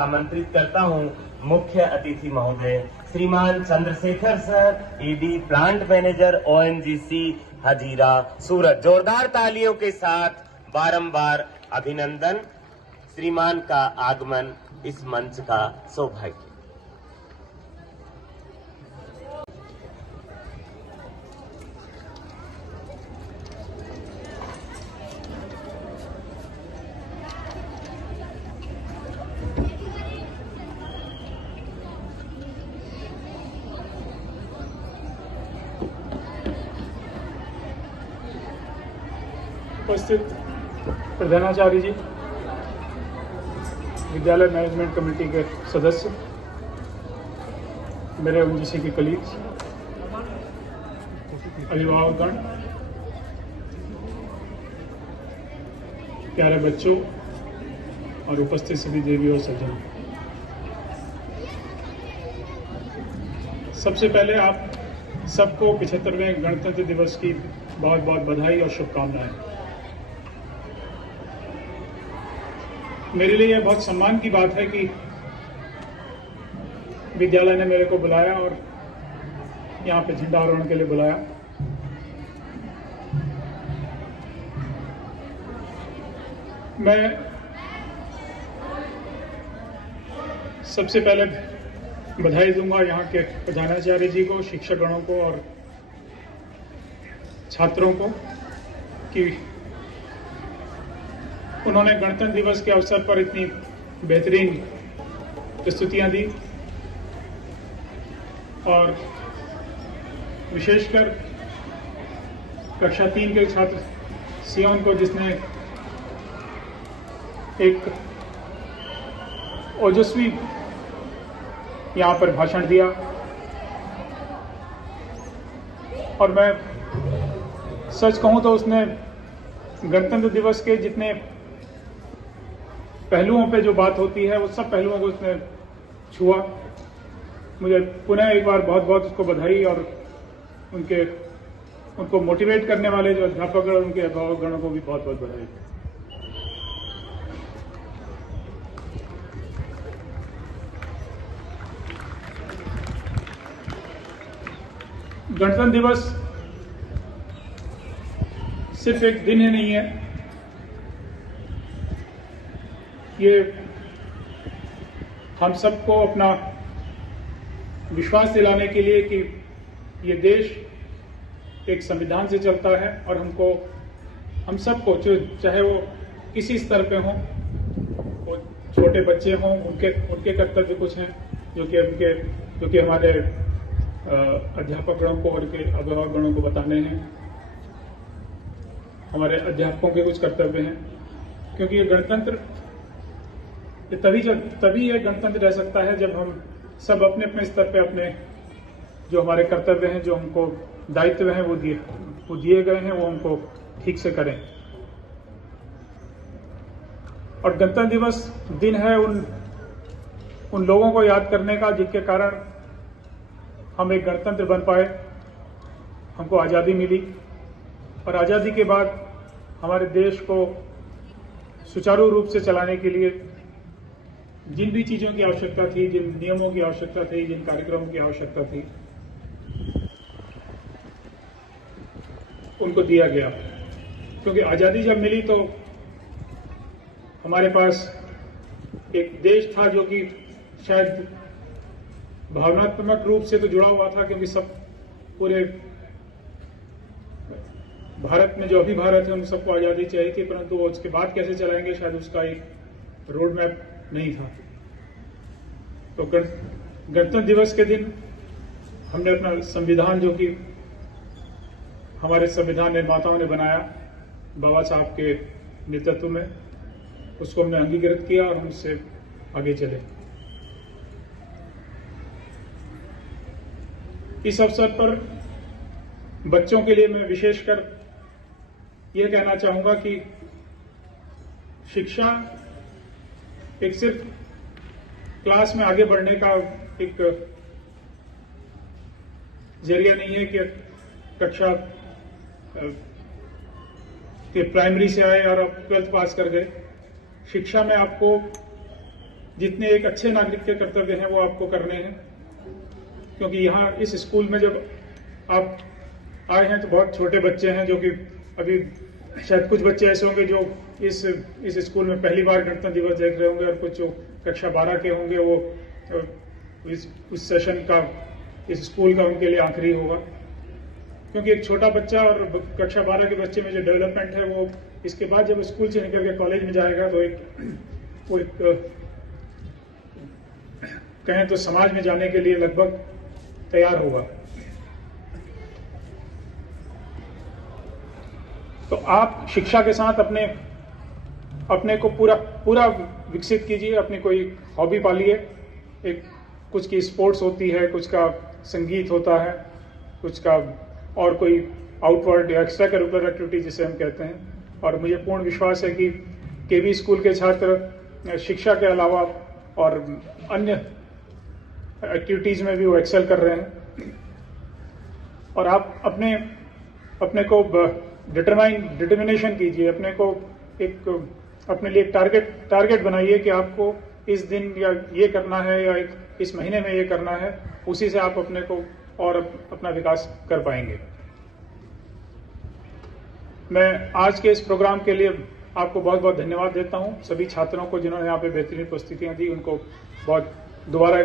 आमंत्रित करता हूं मुख्य अतिथि महोदय श्रीमान Chandrashekhar sir, ED plant manager ONGC Hazira Surat. जोरदार तालियों के साथ बारंबार अभिनंदन। श्रीमान का आगमन इस मंच का सौभाग्य। उपस्थित प्रधानाचार्य जी, विद्यालय मैनेजमेंट कमेटी के सदस्य, मेरे ओएनजीसी के कलीग्स, अभिभावकगण, प्यारे बच्चों और उपस्थित सभी देवी और सज्जनों, सबसे पहले आप सबको 75वें गणतंत्र दिवस की बहुत बहुत बधाई और शुभकामनाएं। मेरे लिए यह बहुत सम्मान की बात है कि विद्यालय ने मेरे को बुलाया और यहाँ पे झंडारोहण के लिए बुलाया। मैं सबसे पहले बधाई दूंगा यहाँ के प्रधानाचार्य जी को, शिक्षकगणों को और छात्रों को कि उन्होंने गणतंत्र दिवस के अवसर पर इतनी बेहतरीन प्रस्तुतियां दी और विशेषकर कक्षा 3 के छात्र सियोन को, जिसने एक ओजस्वी यहाँ पर भाषण दिया। और मैं सच कहूँ तो उसने गणतंत्र दिवस के जितने पहलुओं पे जो बात होती है वो सब पहलुओं को उसने छुआ। मुझे पुनः एक बार बहुत बहुत उसको बधाई और उनको मोटिवेट करने वाले जो अध्यापक और उनके अभिभावकगणों को भी बहुत बहुत बधाई। गणतंत्र दिवस सिर्फ एक दिन ही नहीं है, ये हम सबको अपना विश्वास दिलाने के लिए कि ये देश एक संविधान से चलता है और हम सबको, चाहे वो किसी स्तर पे हों, वो छोटे बच्चे हों, उनके कर्तव्य कुछ हैं जो कि हमारे अध्यापकगणों को और उनके अभिभावकगणों को बताने हैं। हमारे अध्यापकों के कुछ कर्तव्य हैं, क्योंकि ये गणतंत्र तभी ये गणतंत्र रह सकता है जब हम सब अपने अपने स्तर पे अपने जो हमारे कर्तव्य हैं, जो हमको दायित्व हैं, वो दिए गए हैं, वो हमको ठीक से करें। और गणतंत्र दिवस दिन है उन लोगों को याद करने का जिनके कारण हम एक गणतंत्र बन पाए, हमको आज़ादी मिली। और आज़ादी के बाद हमारे देश को सुचारू रूप से चलाने के लिए जिन भी चीज़ों की आवश्यकता थी, जिन नियमों की आवश्यकता थी, जिन कार्यक्रमों की आवश्यकता थी, उनको दिया गया। क्योंकि आज़ादी जब मिली तो हमारे पास एक देश था जो कि शायद भावनात्मक रूप से तो जुड़ा हुआ था, क्योंकि सब पूरे भारत में जो अभी भारत है उन सबको आज़ादी चाहिए थी, परंतु उसके बाद कैसे चलाएंगे शायद उसका एक रोड मैप नहीं था। तो गणतंत्र दिवस के दिन हमने अपना संविधान, जो कि हमारे संविधान निर्माताओं ने बनाया बाबा साहब के नेतृत्व में, उसको हमने अंगीकृत किया और हम उससे आगे चले। इस अवसर पर बच्चों के लिए मैं विशेषकर यह कहना चाहूंगा कि शिक्षा एक सिर्फ क्लास में आगे बढ़ने का एक जरिया नहीं है कि कक्षा के प्राइमरी से आए और आप 12th पास कर गए। शिक्षा में आपको जितने एक अच्छे नागरिक के कर्तव्य हैं वो आपको करने हैं, क्योंकि यहाँ इस स्कूल में जब आप आए हैं तो बहुत छोटे बच्चे हैं, जो कि अभी शायद कुछ बच्चे ऐसे होंगे जो इस स्कूल में पहली बार गणतंत्र दिवस देख रहे होंगे, और कुछ जो कक्षा 12 के होंगे वो इस सेशन का, इस स्कूल का उनके लिए आखिरी होगा। क्योंकि एक छोटा बच्चा और कक्षा 12 के बच्चे में जो डेवलपमेंट है वो इसके बाद जब स्कूल से निकल के कॉलेज में जाएगा तो एक कहें तो समाज में जाने के लिए लगभग तैयार होगा। तो आप शिक्षा के साथ अपने को पूरा विकसित कीजिए, अपनी कोई हॉबी पालिए। एक कुछ की स्पोर्ट्स होती है, कुछ का संगीत होता है, कुछ का और कोई आउटवर्ड या एक्स्ट्रा करिकुलर एक्टिविटी जिसे हम कहते हैं। और मुझे पूर्ण विश्वास है कि केवी स्कूल के छात्र शिक्षा के अलावा और अन्य एक्टिविटीज में भी वो एक्सेल कर रहे हैं। और आप अपने को डिटर्मिनेशन कीजिए, अपने को अपने लिए टारगेट बनाइए कि आपको इस दिन या ये करना है या इस महीने में ये करना है। उसी से आप अपने को और अपना विकास कर पाएंगे। मैं आज के इस प्रोग्राम के लिए आपको बहुत बहुत धन्यवाद देता हूं। सभी छात्रों को जिन्होंने यहाँ पे बेहतरीन प्रस्तुतियां दी, उनको बहुत दोबारा